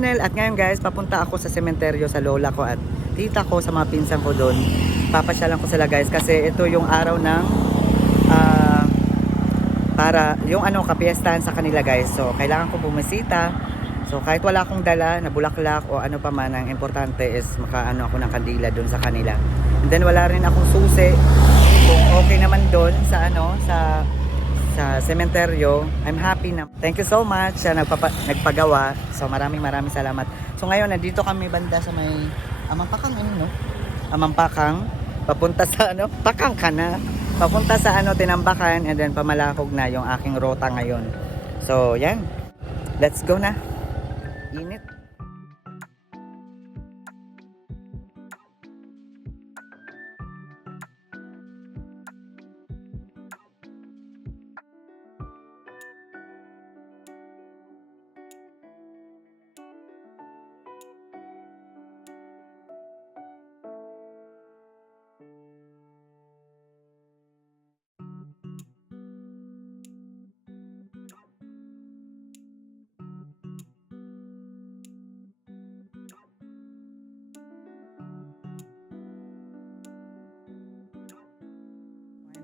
channel. At ngayon guys, papunta ako sa sementeryo sa lola ko at tita ko, sa mga pinsan ko doon. Papasyalan ko sila guys kasi ito yung araw ng para yung kapiestahan sa kanila guys. So kailangan ko bumisita. So kahit wala akong dala na bulaklak o ano pa man, ang importante is makaano ako ng kandila doon sa kanila. And then wala rin akong susi. Kung okay naman doon sa sa sementeryo, I'm happy na. Thank you so much sa nagpagawa. So maraming salamat. So ngayon nandito kami banda sa may Amampakang Amampakang papunta sa Pakang ka na. Papunta sa Tinambakan and then pamalakog na yung aking rota ngayon. So yan. Let's go na. Init.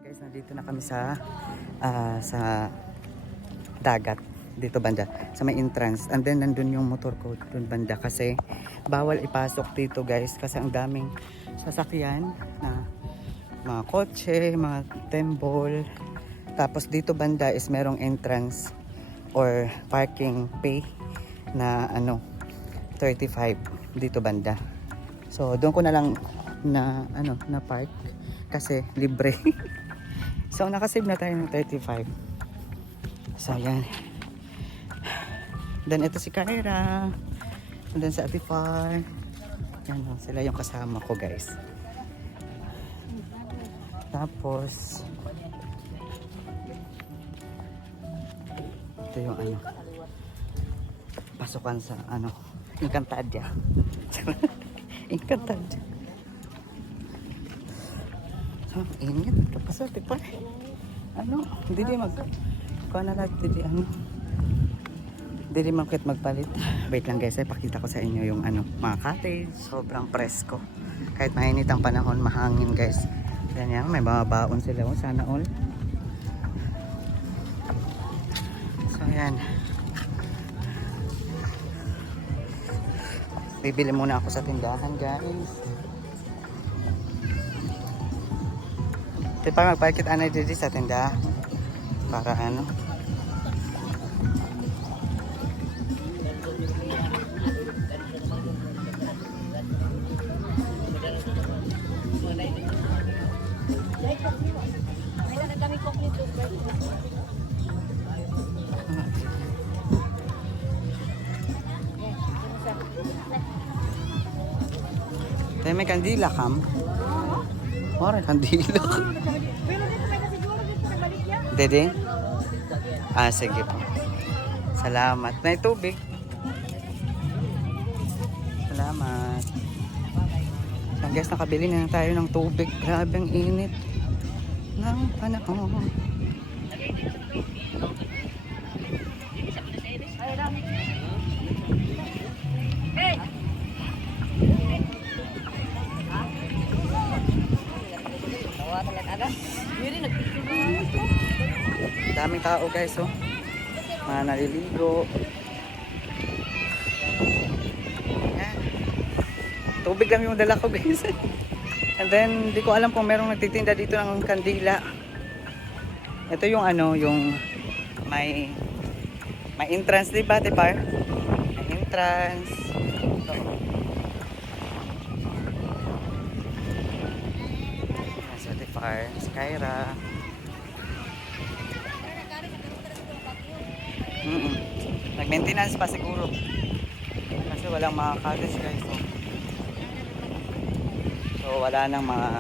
Guys, nandito na kami sa dagat dito banda sa may entrance, and then nandun yung motor ko dun banda kasi bawal ipasok dito guys kasi ang daming sasakyan na mga kotse, mga tembol. Tapos dito banda is merong entrance or parking pay na 35 dito banda. So doon ko na lang na park kasi libre. So nakasave na tayo ng 35. So yan. Then ito si Kyra. And then sa Atifar. Yan sila yung kasama ko guys. Tapos ito yung pasukan sa Encantadia. Encantadia. So ingat kapasa Atifar. Hindi magpalit. Wait lang guys, pakita ko sa inyo yung mga cottage. Sobrang presko. Kahit mainit ang panahon, mahangin guys. Yan, may mga baon sila. Sana all. So yan. Bibili muna ako sa tindahan guys. Para magparkit dito sa tindahan. Para may kandila kam. Ora kandila. Dede? Sige po. Salamat. May tubig. Salamat. So guys, nakabili na tayo ng tubig. Grabe ang init ng panahon. Daming tao guys, mga naliligo. Yan. Tubig lang yung dala ko guys. And then di ko alam kung merong nagtitinda dito ng kandila. Ito yung yung may entrance, di ba, Tipar? May entrance. Ito. Sa Tipar, sa Kyra. Nag-maintenance pa siguro kasi walang mga cottage guys. So wala nang mga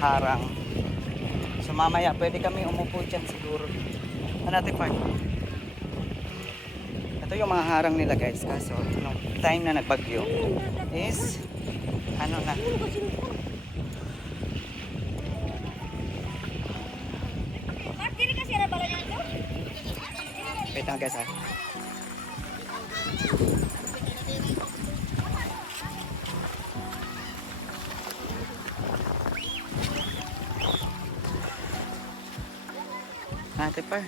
harang. So mamaya pwede kami umupo dyan siguro. Natin park. Ito yung mga harang nila guys. Kaso nung time na nagbagyo is na. Wait lang guys ha. Ate Par.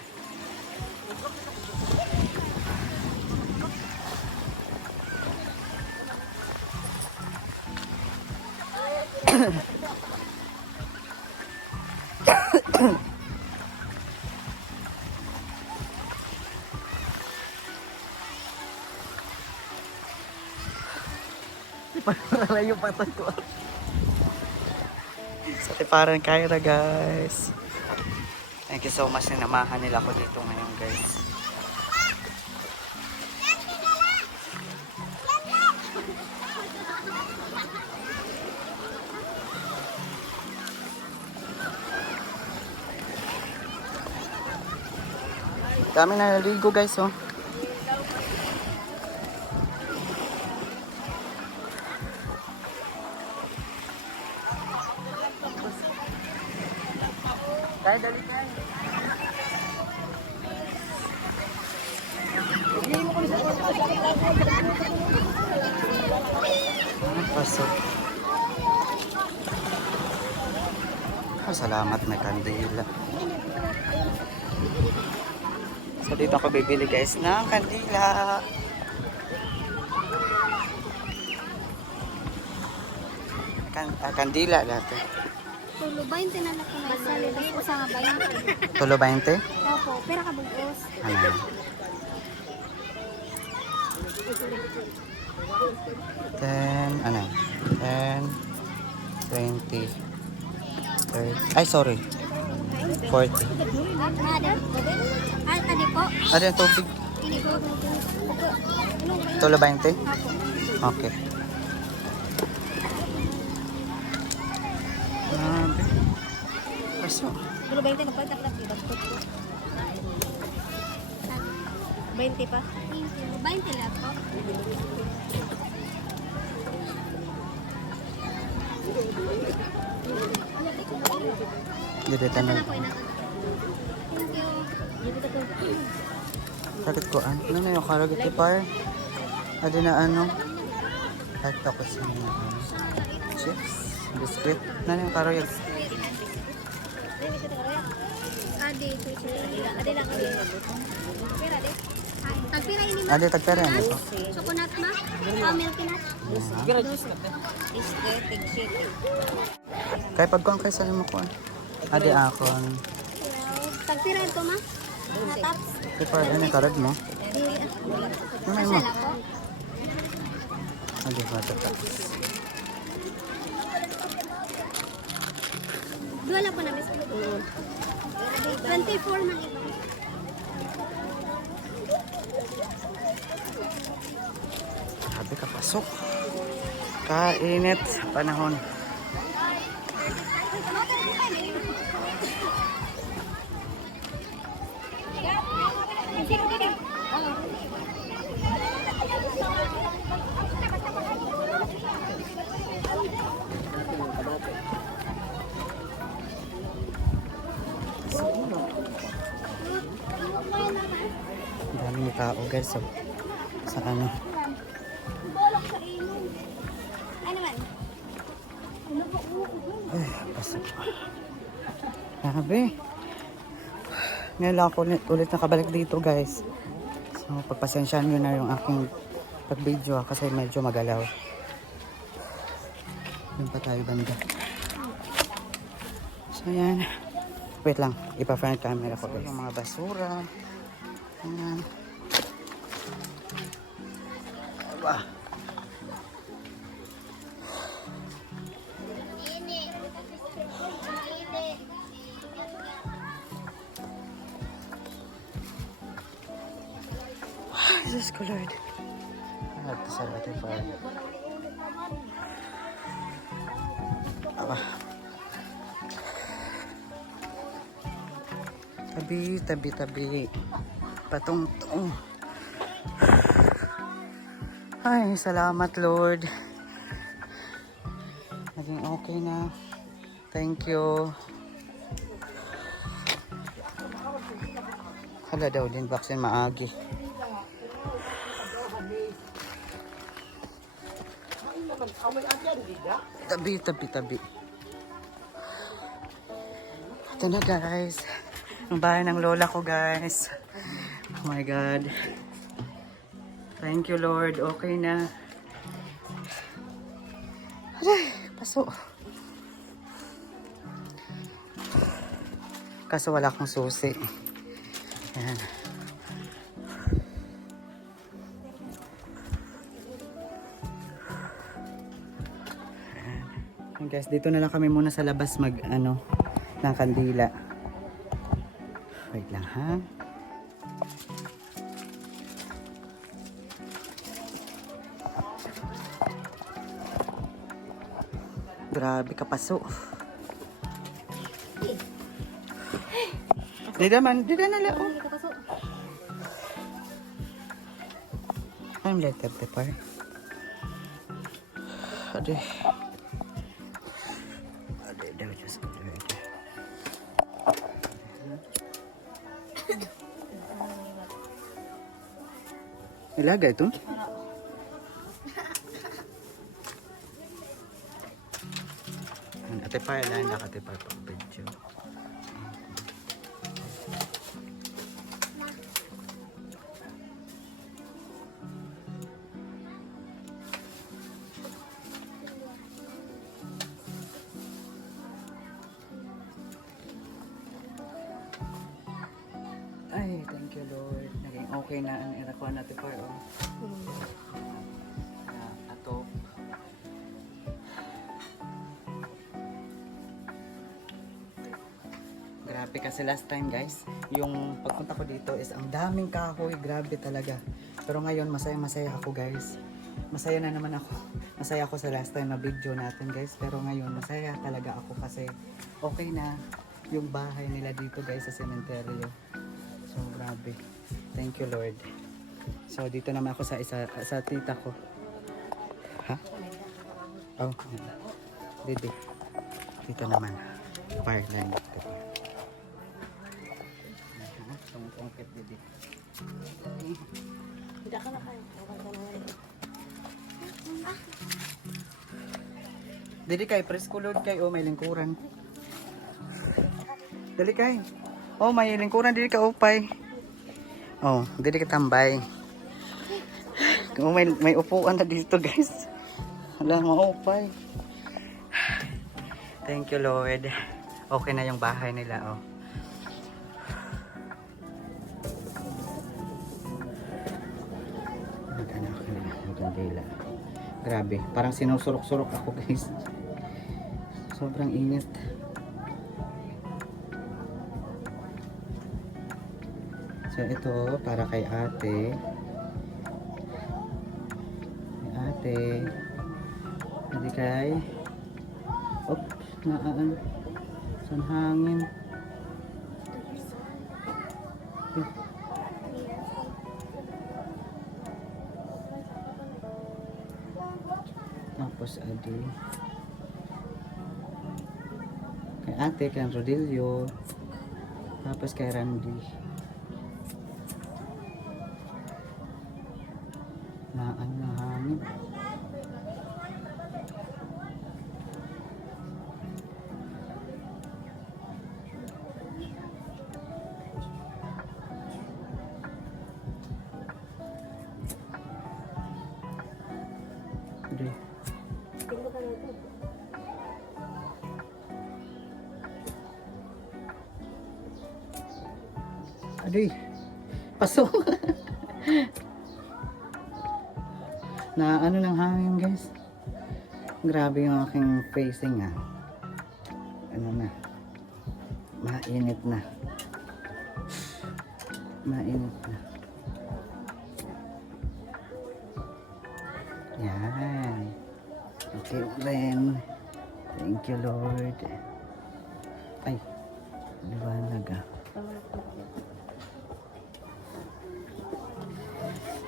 Malayo pa ito ko. Sa Tiparan Kyra guys. Thank you so much na namahan nila ako dito ngayon guys. Dami na naligo guys oh. Kaya dali kaya. Pasok. Salamat na kandila. So dito ako bibili guys ng kandila. Kandila dati. Tulo 20 na lang kung may salibas ko sa 20. Tulo 20? Opo, pero kabugos. Ano? 10, ano? 10, 20, 30. Ay, sorry. 40. Tadi po. Ano yung tubig? Ini po. Tulo 20? Opo. Okay. Grabe. Paso. Tulo 20 na po. Taklat dito. 20 pa? 20 lang po. Dito tayo. Thank you. Kagat ko, ano na yung karag ito par? Adi na ano? Kahit ako sa mga chips, biscuit. Ano yung karag? Adi, adi lang kami. Pera de. Tagpira ini ma. Adi, tagpera yan ito. Choconat ma. Milky nut. Biscuit, tig Kaya pagkuhan kayo sa lima ko. Adi akon. Tagpira ito ma. Taps. Kaya par, ano yung karag mo? Ano mo? Masala po. Adi, mata ka. Dua lang po na biscuit. 24 man ito. Sabi ka, pasok. Kainit sa panahon. Ang daming tao guys. So, sa ano? Ano man? Ay, pasok. Grabe. Ngayon lang ako ulit nakabalik dito guys. So pagpasensyahan nyo na yung aking pag-video kasi medyo magalaw. Yun pa tayo banda. So yan. Wait lang. Ipa-front camera ko guys. Yung mga basura. Ayan. Aba. Jesus ko Lord. At sa ating Father. Aba. Tabi. Patong-tong. Ay, salamat Lord. Naging okay na. Thank you. Hala daw din vaccine maagi. Tabi. Ito na guys. Ang bahay ng lola ko, guys. Oh my God. Thank you, Lord. Okay na. Aray, paso. Kaso wala akong susi. Ayan. Ayan. Guys, dito na lang kami muna sa labas mag ng kandila. Wait lang ha. Grabe ka paso. Di naman na lang. Hindi ka pasok. I'm letter the par. Ade. Ade, daw just ilagay ito? Ate pa, ilahin na ate pa pang video. Ay, thank you Lord. Naging okay na ang inakuha natin pa. Ato. Grabe kasi last time guys, yung pagpunta ko dito is ang daming kahoy. Grabe talaga. Pero ngayon masaya ako guys. Masaya na naman ako. Masaya ako sa last time na video natin guys. Pero ngayon masaya talaga ako kasi okay na yung bahay nila dito guys sa sementeryo. So grabe. Thank you Lord. So dito naman ako sa tita ko. Ha? Oh. Didi. Dito naman. Fireline. Tungkit didi. Tidak ka na kayo. Didi kay preskulod kay may lingkuran. Dali kay. Oh, may lingkuran dili ka upay. Oh, dili ka tambay. Oh, may upuan na dito, guys. Wala maupay. Thank you, Lord. Okay na yung bahay nila, oh. Mag-anak ka na, magandila. Grabe, parang sinusurok-surok ako, guys. Sobrang init. So ito para kay ate. Ate. Hindi kay. Oops, naan. San hangin. Tapos adi. Kay ate, kay Rodilio. Tapos kay Randy. Naan na hangin. Adi. Adi. Pasok. Na ano ng hangin guys. Grabe yung aking facing ano na. Mainit na. Mainit na. Yan. Okay then. Thank you Lord. Ay. Liwanag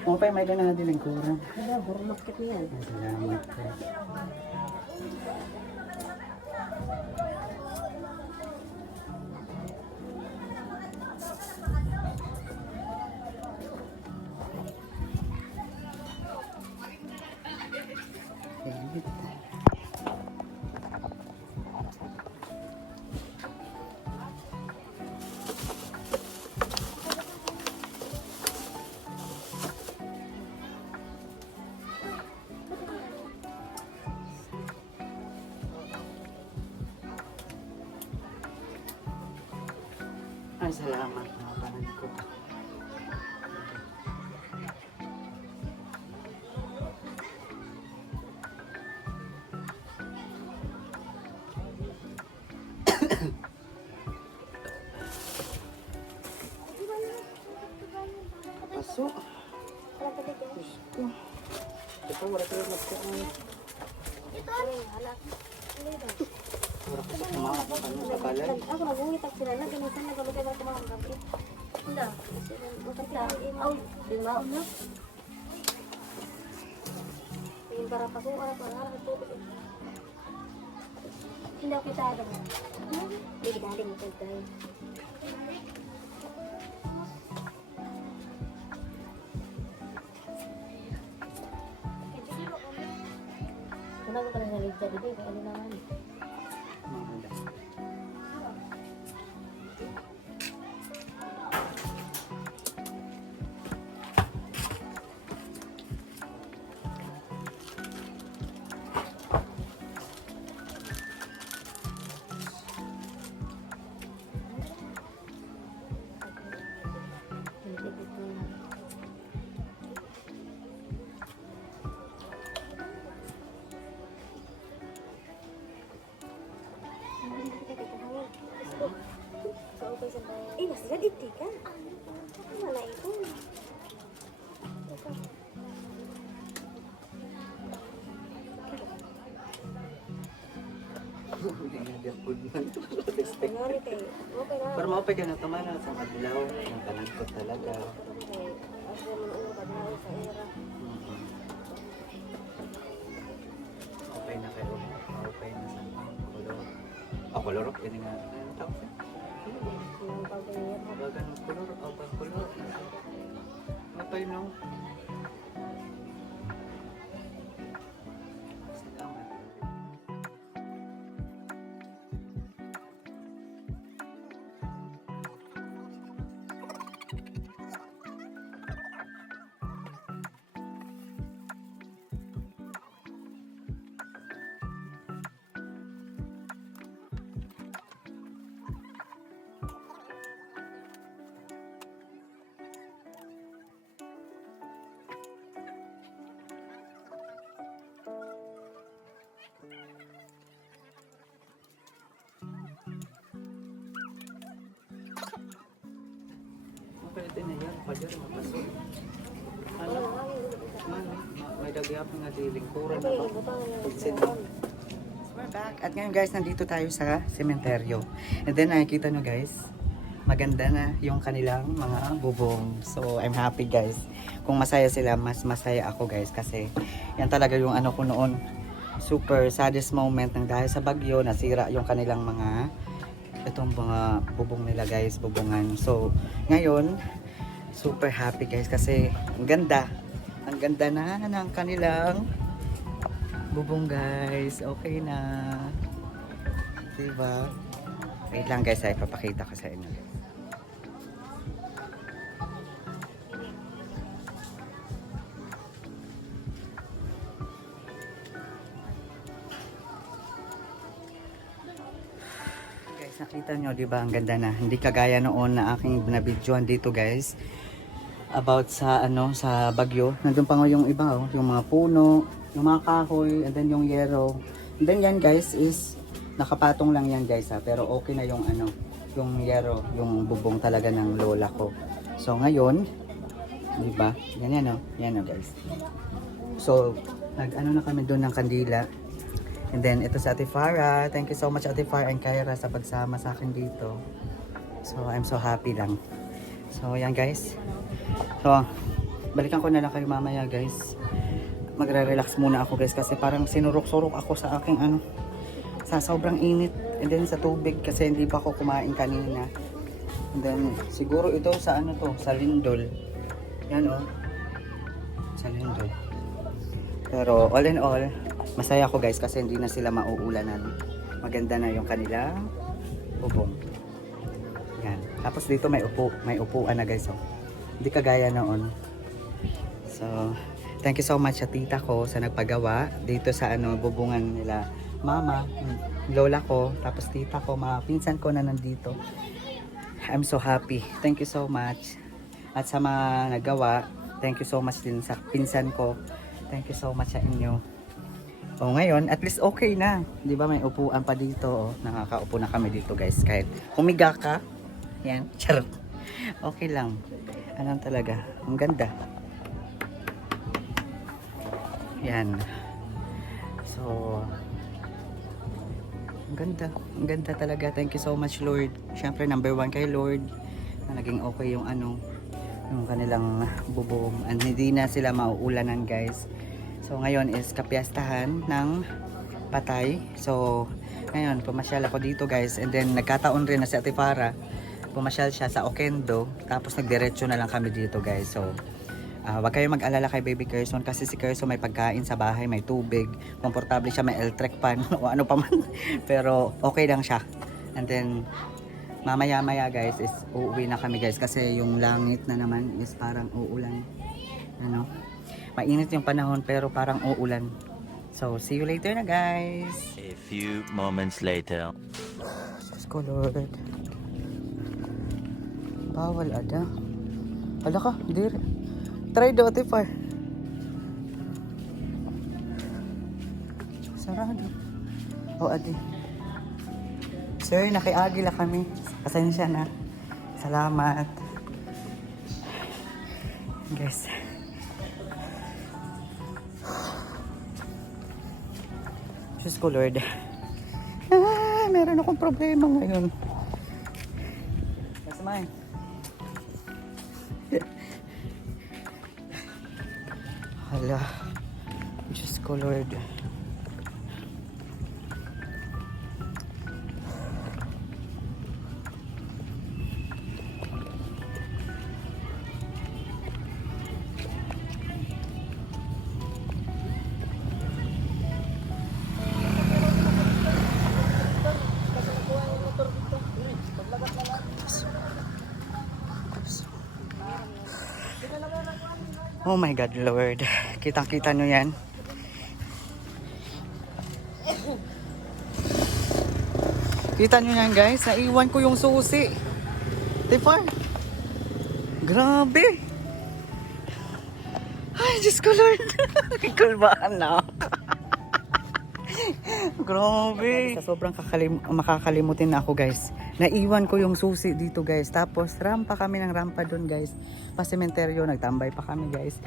Mo pa may ganang din lingkuran. Wala, burong market niyan. Salamat po. Ay, salamat. Nakapanan ko. Pasok. Diyos ko. Ito, wala tayo magkaan. Wala ko sa kumakapag. Ano sa balay? Ako nag-uwit ang sila na gamitan na gamitan na kumakang gabi. Hindi. Di ba? Yung para pasukan ako ang harap ito. Hindi ako kita adam. Hindi daling ito tayo. Kunago ka na sa ligta dito, kaya ano naman. Mahanda. Eh, masih diti kan? Mana itu? Ngari teh. Okay na. Pero maupay ka na tumana sa madlaw. Ang tanan ko talaga. Asal menunggu pada sa era. Okay na kayo. Maupay na sa kolor. Kolor? Yan nga. Ano tawag siya? Yung pagdayat. Bagan ng kolor. Pag kolor. Maupay no? Salamat. Pwede na yan. Pwede rin mapasok. Ano? May dagyapang nga di lingkuran na ba? We're back. At ngayon guys, nandito tayo sa sementeryo. And then nakikita nyo guys, maganda na yung kanilang mga bubong. So I'm happy guys. Kung masaya sila, mas masaya ako guys. Kasi yan talaga yung ano ko noon. Super saddest moment ng dahil sa bagyo, nasira yung kanilang mga itong mga bubong nila guys, bubungan. So ngayon, super happy guys kasi ang ganda na ng kanilang bubong guys. Okay na, diba? Wait lang guys, ay papakita ko sa inyo. Guys, nakita nyo, di ba? Ang ganda na. Hindi kagaya noon na aking binabidyohan dito, guys. About sa, ano, sa bagyo. Nandun pa nga yung iba, oh. Yung mga puno, yung mga kahoy, and then yung yero. And then yan, guys, is nakapatong lang yan, guys, ha. Pero okay na yung, ano, yung yero, yung bubong talaga ng lola ko. So, ngayon, di ba? Yan, oh. Yan, oh, guys. So, nag-ano na kami doon ng kandila. And then, ito sa Ate Farah. Thank you so much, Ate Farah and Kyra, sa pagsama sa akin dito. So, I'm so happy lang. So, yan guys. So, balikan ko na lang kayo mamaya guys. Magre-relax muna ako guys kasi parang sinurok-surok ako sa aking ano, sa sobrang init. And then sa tubig kasi hindi pa ako kumain kanina. And then, siguro ito sa ano to, sa lindol. Yan oh. Sa lindol. Pero all in all, masaya ako guys kasi hindi na sila mauulanan. Maganda na yung kanilang bubong. Yan. Tapos dito may upuan na guys. Oh. Hindi kagaya noon. So, thank you so much sa tita ko sa nagpagawa dito sa ano bubungan nila. Mama, lola ko, tapos tita ko, mga pinsan ko na nandito. I'm so happy. Thank you so much. At sa mga nagawa, thank you so much din sa pinsan ko. Thank you so much sa inyo. O ngayon, at least okay na. Di ba may upuan pa dito. Oh. Nakakaupo na kami dito guys. Kahit humiga ka. Yan. Charot. Okay lang. Anong talaga. Ang ganda. Yan. So, ang ganda. Ang ganda talaga. Thank you so much Lord. Siyempre number 1 kay Lord. Na naging okay yung yung kanilang bubong. And hindi na sila mauulanan guys. So ngayon is kapiyastahan ng Patay. So ngayon pumasyal ako dito guys. And then nagkataon rin na si Ate Farah. Pumasyal siya sa Oquendo. Tapos nagdiretso na lang kami dito guys. So wag kayong mag-alala kay Baby Kerson. Kasi si Kerson may pagkain sa bahay. May tubig. Komportable siya. May electric pan. O ano pa man. Pero okay lang siya. And then mamaya guys is uuwi na kami guys. Kasi yung langit na naman is parang uulan. Ano? Mainit yung panahon pero parang uulan. So, see you later na guys. A few moments later. Diyos ko Lord. Bawal ada. Hala ka, hindi. Try do Ate Far. Sarado. O adi. Sir, nakiagila kami. Pasensya na. Salamat. Guys. Diyos ko Lord. Meron akong problema ngayon. That's mine. Hala. Diyos ko Lord. Oh my God, Lord. Kitang-kita nyo yan. Kita nyo yan, guys. Naiwan ko yung susi. Tifar. Grabe. Ay, Diyos ko, Lord. Ikulbaan na. Grabe. Sa sobrang makakalimutin na ako, guys. Naiwan ko yung susi dito, guys. Tapos, rampa kami ng rampa doon, guys. Pa-sementeryo, nagtambay pa kami guys.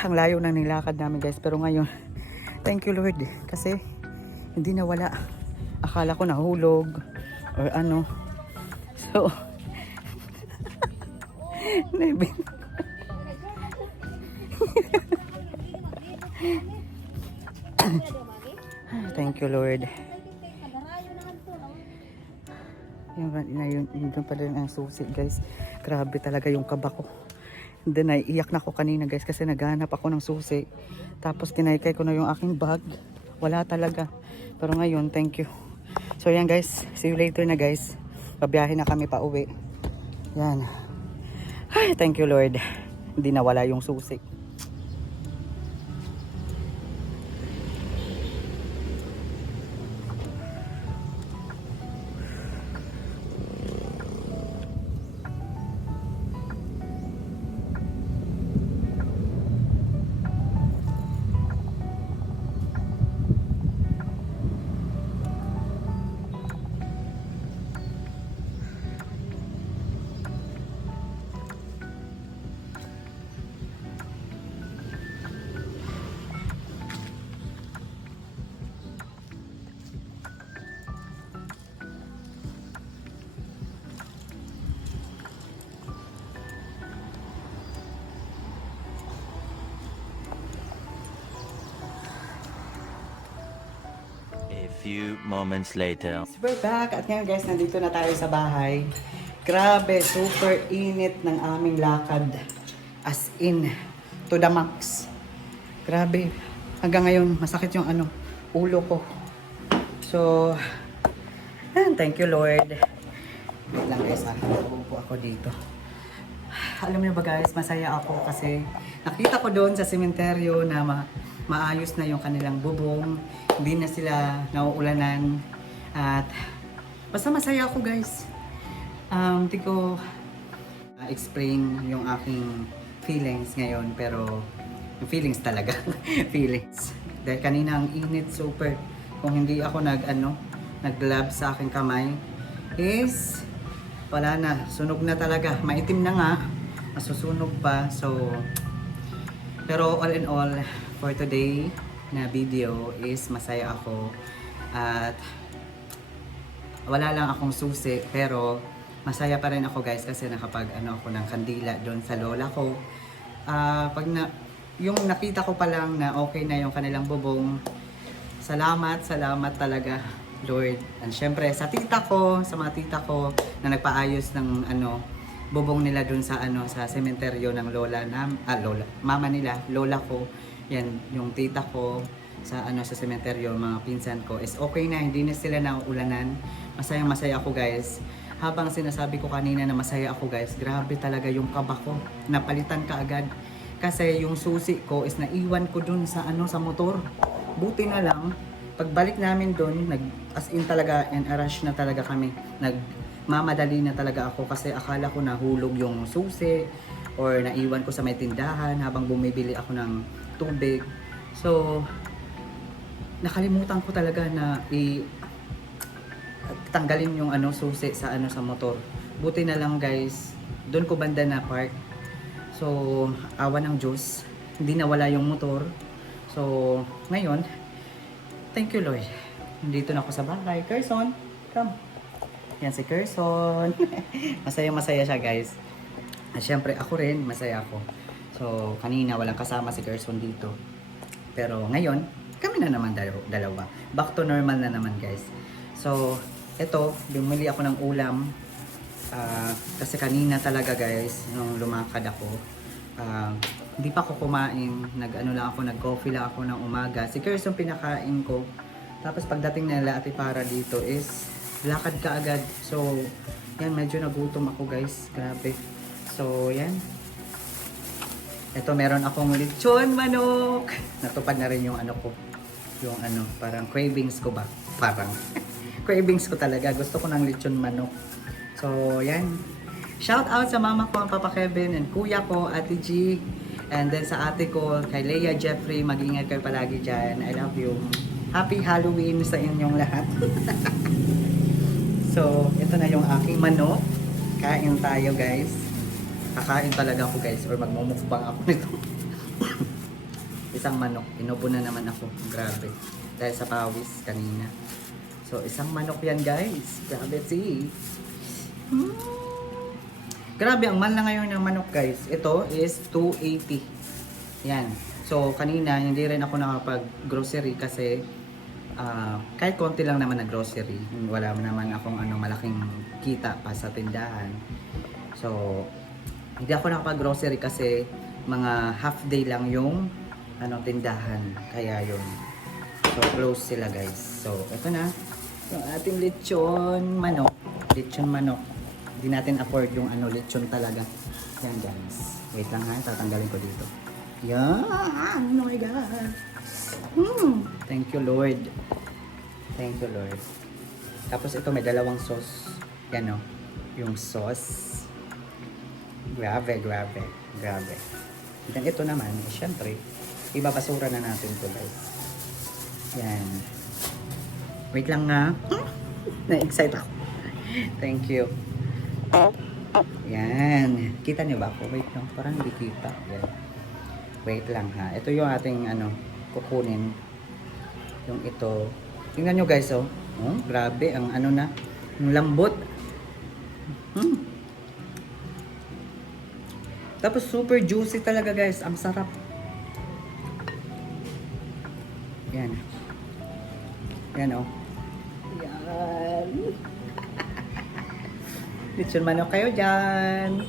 Ang layo na nilakad namin guys. Pero ngayon, thank you Lord. Kasi, hindi nawala. Akala ko nahulog. Or ano. So, thank you Lord. Yun pa rin ang susi guys. Grabe talaga yung kaba ko. And then naiiyak na ako kanina guys kasi naghahanap ako ng susi. Tapos tinaykay ko na yung aking bag. Wala talaga. Pero ngayon, thank you. So yan guys, see you later na guys. Pabiyahe na kami pa uwi. Yan. Ay, thank you Lord. Hindi nawala yung susi. A few moments later. We're back at ngayon guys, nandito na tayo sa bahay. Grabe, super init ng aming lakad. As in, to the max. Grabe, hanggang ngayon masakit yung ulo ko. So, thank you Lord. Wait lang guys, upo ako dito. Alam niyo ba guys, masaya ako kasi nakita ko doon sa sementeryo na maayos na yung kanilang bubong. Hindi na sila nauulanan. At basta masaya ako guys. Di ko explain yung aking feelings ngayon, pero yung feelings talaga. Feelings. Dahil kanina ang init super. Kung hindi ako nag-glove sa aking kamay, is wala na. Sunog na talaga. Maitim na nga. Masusunog pa. So, pero all in all, for today na video is masaya ako. At wala lang akong susi, pero masaya pa rin ako guys kasi nakapag ako ng kandila doon sa lola ko. Yung nakita ko pa lang na okay na yung kanilang bubong, salamat talaga Lord. And syempre sa tita ko, sa mga tita ko na nagpaayos ng bubong nila doon sa sa sementeryo ng mama nila, lola ko. Yan yung tita ko sa sa sementeryo, mga pinsan ko is okay na, hindi na sila nauulanan. Masaya ako guys. Habang sinasabi ko kanina na masaya ako guys, grabe talaga yung kaba ko. Napalitan ka agad. Kasi yung susi ko is naiwan ko dun sa sa motor. Buti na lang, pagbalik namin dun, as in talaga, and rush na talaga kami. Nagmamadali na talaga ako kasi akala ko nahulog yung susi or naiwan ko sa may tindahan habang bumibili ako ng tubig. So, nakalimutan ko talaga na tanggalin yung susi sa sa motor. Buti na lang guys, doon ko banda na park. So, awa ng Diyos, hindi nawala yung motor. So, ngayon, thank you Lord. Nandito na ako sa bahay. Kerson, come. Yan si Kerson. Masaya siya guys. At syempre ako rin, masaya ako. So, kanina walang kasama si Kerson dito. Pero ngayon, kami na naman dalawa. Back to normal na naman guys. So, eto, bumili ako ng ulam. Kasi kanina talaga guys, nung lumakad ako, hindi pa ako kumain. Nag-coffee lang ako ng umaga. Si Kerson pinakain ko. Tapos pagdating nila Ate Para dito is, lakad ka agad. So, yan, medyo nagutom ako guys. Grabe. So, yan. Ito, meron akong lechon manok. Natupad na rin yung ko. Yung parang cravings ko ba? Parang cravings ko talaga. Gusto ko ng lechon manok. So, yan. Shout out sa mama ko, ang Papa Kevin, and kuya ko, Ate G. And then sa ate ko, kay Leia Jeffrey. Mag-ingat kayo palagi dyan. I love you. Happy Halloween sa inyong lahat. So, ito na yung aking manok. Kain tayo, guys. Kakain talaga ako, guys. Or magmumukbang ako nito. Isang manok. Inubo na naman ako. Grabe. Dahil sa pawis kanina. So, isang manok yan, guys. Grabe, see. Grabe, ang mahal na ngayon ng manok, guys. Ito is 280. Yan. So, kanina, hindi rin ako nakapag-grocery kasi kahit konti lang naman na grocery. Wala naman akong malaking kita pa sa tindahan. So, hindi ako nakapag-grocery kasi mga half day lang yung tindahan. Kaya yun. So, close sila, guys. So, ito na. Yung ating lechon manok. Lechon manok. Hindi natin afford yung lechon talaga. Yan, guys. Wait lang ha. Tatanggalin ko dito. Yan. Oh my God. Thank you, Lord. Thank you, Lord. Tapos ito, may dalawang sauce. Yan, yung sauce. Grabe. Then ito naman, syempre, ibabasura na natin ito, guys. Yan. Wait lang nga. Na-excite ako. Thank you. Yan. Kita niyo ba ako? Wait lang. Parang hindi kita. Yan. Wait lang ha. Ito yung ating kukunin. Yung ito. Tingnan nyo guys oh. Oh, grabe. Ang na. Yung lambot. Tapos super juicy talaga guys. Ang sarap. Yan. Yan oh. Yan. Lechon manok kayo dyan.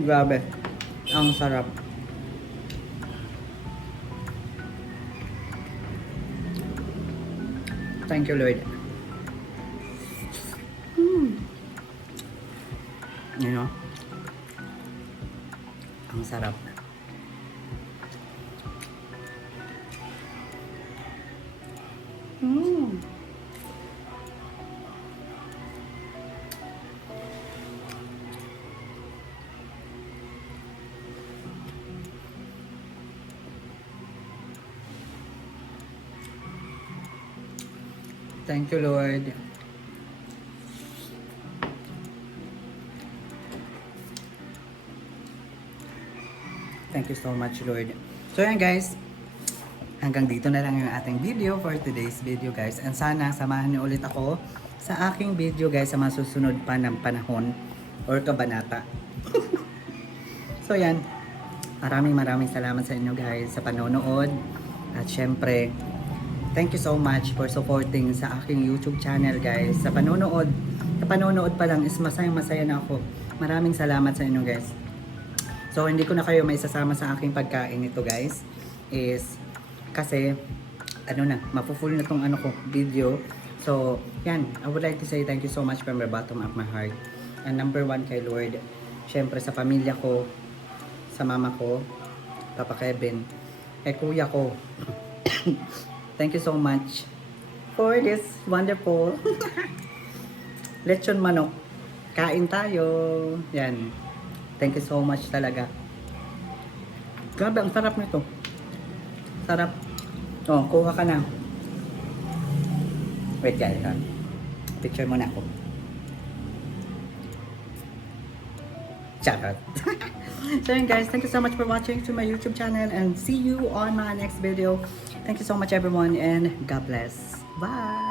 Grabe. Ang sarap. Thank you, Lord. You know? Ang sarap. Thank you, Lord. Thank you so much, Lord. So yan guys, hanggang dito na lang yung ating video for today's video guys. And sana samahan niyo ulit ako sa aking video guys sa mga susunod pa ng panahon or kabanata. So yan, maraming salamat sa inyo guys sa panonood. At syempre, thank you so much for supporting sa aking YouTube channel guys. Sa panonood pa lang is masaya na ako. Maraming salamat sa inyo guys. So hindi ko na kayo may sasama sa aking pagkain nito guys. Is kasi mapu-full na tong video. So yan, I would like to say thank you so much from the bottom of my heart. And number one kay Lord. Syempre sa pamilya ko, sa mama ko, Papa Kevin, kuya ko. Thank you so much for this wonderful lechon manok. Kain tayo. Yan. Thank you so much talaga. Grabe, ang sarap nito. Sarap. Oh, kuha ka na. Wait guys, ha? Picture mo na ako. Charot. So yun guys, thank you so much for watching to my YouTube channel and see you on my next video. Thank you so much everyone and God bless. Bye!